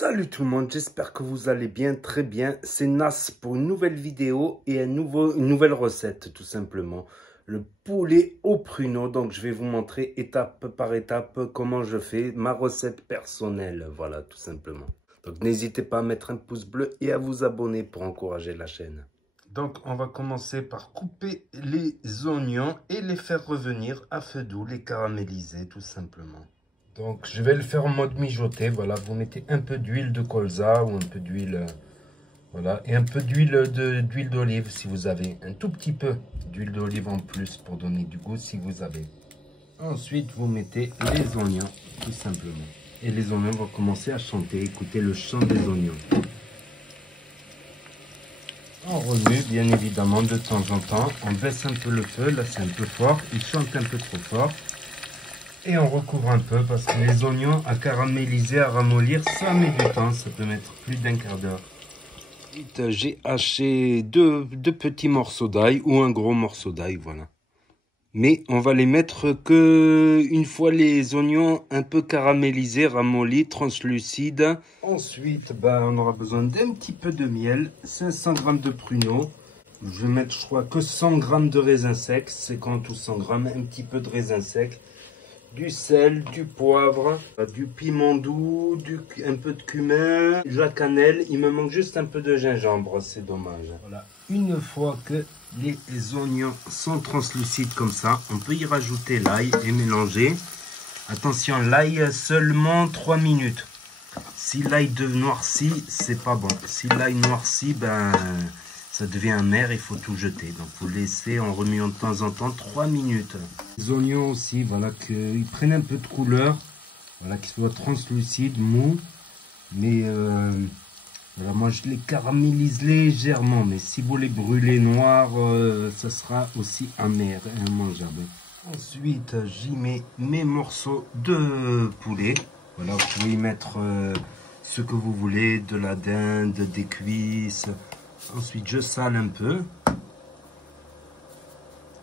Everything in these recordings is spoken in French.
Salut tout le monde, j'espère que vous allez bien, très bien. C'est Nas pour une nouvelle vidéo et une nouvelle recette tout simplement. Le poulet au pruneau, donc je vais vous montrer étape par étape comment je fais ma recette personnelle, voilà tout simplement. Donc n'hésitez pas à mettre un pouce bleu et à vous abonner pour encourager la chaîne. Donc on va commencer par couper les oignons et les faire revenir à feu doux, les caraméliser tout simplement. Donc, je vais le faire en mode mijoté. Voilà, vous mettez un peu d'huile de colza ou un peu d'huile, voilà, et un peu d'huile d'olive si vous avez. Un tout petit peu d'huile d'olive en plus pour donner du goût si vous avez. Ensuite, vous mettez les oignons, tout simplement. Et les oignons vont commencer à chanter. Écoutez le chant des oignons. On remue, bien évidemment, de temps en temps. On baisse un peu le feu. Là, c'est un peu fort. Il chante un peu trop fort. Et on recouvre un peu parce que les oignons à caraméliser, à ramollir, ça met du temps. Ça peut mettre plus d'un quart d'heure. J'ai haché deux petits morceaux d'ail ou un gros morceau d'ail, voilà. Mais on va les mettre que une fois les oignons un peu caramélisés, ramollis, translucides. Ensuite, on aura besoin d'un petit peu de miel, 500 g de pruneaux. Je vais mettre, je crois, que 100 g de raisins secs, 50 ou 100 g, un petit peu de raisins secs. Du sel, du poivre, du piment doux, un peu de cumin, de la cannelle. Il me manque juste un peu de gingembre, c'est dommage. Voilà. Une fois que les oignons sont translucides comme ça, on peut y rajouter l'ail et mélanger. Attention, l'ail seulement 3 minutes. Si l'ail noircit, c'est pas bon. Si l'ail noircit, ça devient amer, il faut tout jeter. Donc vous laissez en remuant de temps en temps 3 minutes. Les oignons aussi, voilà, qu'ils prennent un peu de couleur, voilà, qu'ils soient translucides, mous. Mais voilà, moi je les caramélise légèrement, mais si vous les brûlez noirs, ça sera aussi amer et immangeable. Ensuite, j'y mets mes morceaux de poulet. Voilà, vous pouvez y mettre ce que vous voulez, de la dinde, des cuisses. Ensuite, je sale un peu.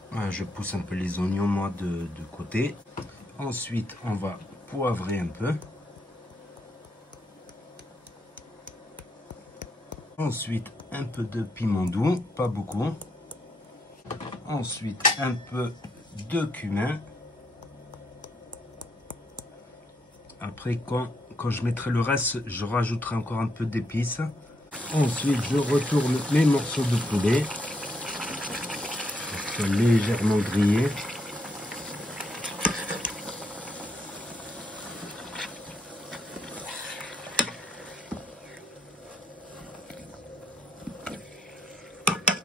Voilà, je pousse un peu les oignons, moi, de côté. Ensuite, on va poivrer un peu. Ensuite, un peu de piment doux, pas beaucoup. Ensuite, un peu de cumin. Après, quand je mettrai le reste, je rajouterai encore un peu d'épices. Ensuite, je retourne mes morceaux de poulet. Ils sont légèrement grillés.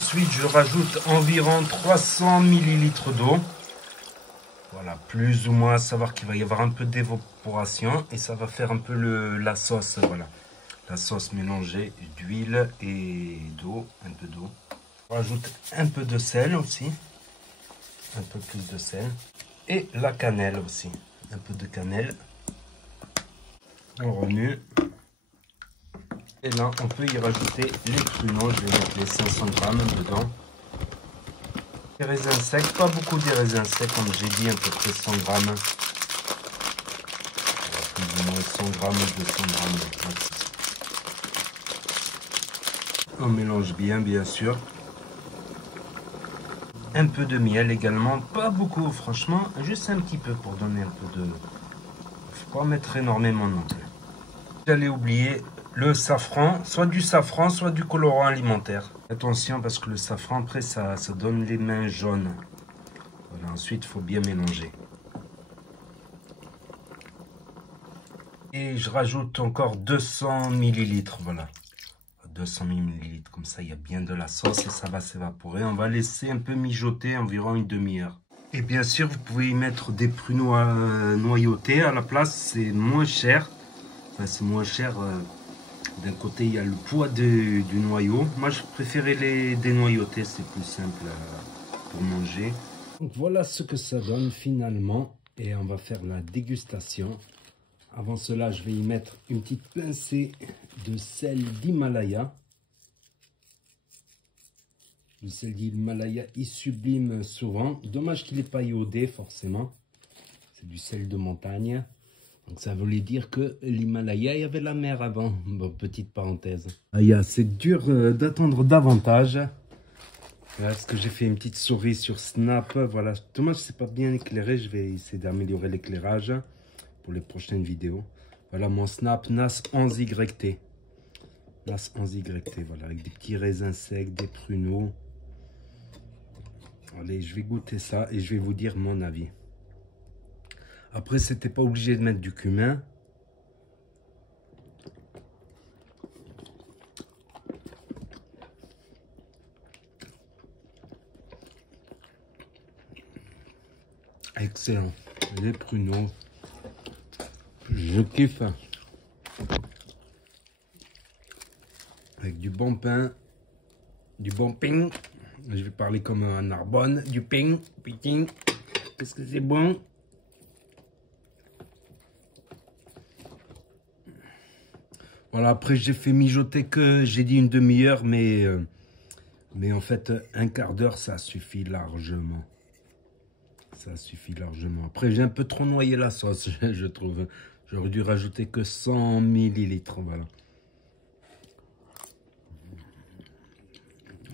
Ensuite, je rajoute environ 300 ml d'eau. Voilà, plus ou moins, à savoir qu'il va y avoir un peu d'évaporation et ça va faire un peu la sauce, voilà. La sauce mélangée d'huile et d'eau, un peu d'eau. On rajoute un peu de sel aussi, un peu plus de sel. Et la cannelle aussi, un peu de cannelle. On remue. Et là, on peut y rajouter les pruneaux, je vais mettre les 500 g dedans. Des raisins secs, pas beaucoup de raisins secs, comme j'ai dit, à peu près 100 g. Plus ou moins 100 g, 200 g. On mélange bien, bien sûr. Un peu de miel également, pas beaucoup, franchement, juste un petit peu pour donner un peu de... Faut pas mettre énormément non plus. J'allais oublier le safran, soit du safran, soit du colorant alimentaire. Attention parce que le safran, après, ça donne les mains jaunes. Voilà, ensuite, il faut bien mélanger. Et je rajoute encore 200 ml, voilà. 200 ml, comme ça, il y a bien de la sauce et ça va s'évaporer. On va laisser un peu mijoter environ une demi-heure. Et bien sûr, vous pouvez y mettre des pruneaux noyautés à la place, c'est moins cher. Enfin, c'est moins cher. D'un côté, il y a le poids du noyau. Moi, je préférais les dénoyautés, c'est plus simple pour manger. Donc, voilà ce que ça donne finalement. Et on va faire la dégustation. Avant cela, je vais y mettre une petite pincée de sel d'Himalaya. Le sel d'Himalaya, il sublime souvent. Dommage qu'il n'est pas iodé, forcément. C'est du sel de montagne. Donc ça voulait dire que l'Himalaya, il y avait la mer avant. Bon, petite parenthèse. C'est dur d'attendre davantage. Voilà, parce que j'ai fait une petite souris sur Snap. Voilà, dommage, c'est pas bien éclairé. Je vais essayer d'améliorer l'éclairage pour les prochaines vidéos. Voilà mon Snap NAS 11YT. NAS 11YT, voilà, avec des petits raisins secs, des pruneaux. Allez, je vais goûter ça et je vais vous dire mon avis. Après, c'était pas obligé de mettre du cumin. Excellent. Les pruneaux. Je kiffe. Avec du bon pain. Du bon pain. Je vais parler comme un Narbonne. Du pain. Piting. Est-ce que c'est bon? Voilà, après j'ai fait mijoter que, j'ai dit une demi-heure, mais en fait, un quart d'heure, ça suffit largement. Ça suffit largement. Après, j'ai un peu trop noyé la sauce, je trouve. J'aurais dû rajouter que 100 millilitres, voilà.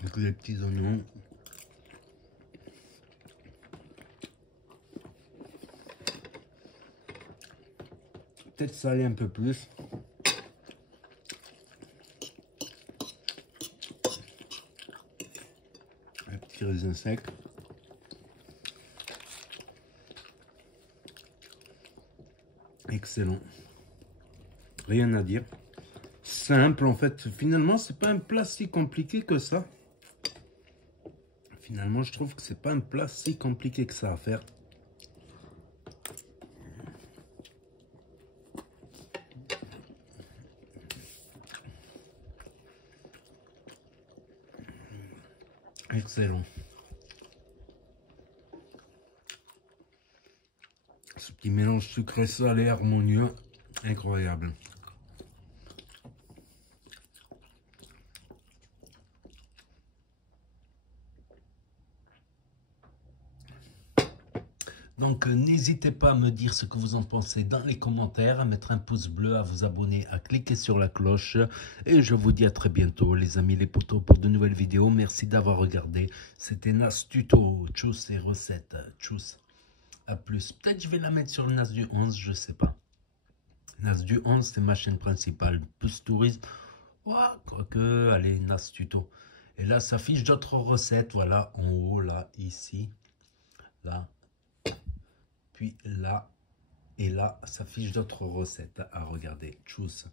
Avec les petits oignons. Peut-être saler un peu plus. Un petit raisin sec. Excellent. Rien à dire. Simple en fait. Finalement, c'est pas un plat si compliqué que ça. Finalement, je trouve que c'est pas un plat si compliqué que ça à faire. Excellent. Ce petit mélange sucré-salé harmonieux, incroyable. Donc n'hésitez pas à me dire ce que vous en pensez dans les commentaires, à mettre un pouce bleu, à vous abonner, à cliquer sur la cloche. Et je vous dis à très bientôt les amis, les potos, pour de nouvelles vidéos. Merci d'avoir regardé. C'était NAS Tuto, tchuss et recettes, tchuss. A plus. Peut-être je vais la mettre sur le NAS du 11, je sais pas. NAS du 11, c'est ma chaîne principale. Plus tourisme. Ouais, quoique, allez, NAS Tuto. Et là, ça affiche d'autres recettes. Voilà, en haut, là, ici, là. Puis là, et là, ça affiche d'autres recettes à regarder. Tchuss.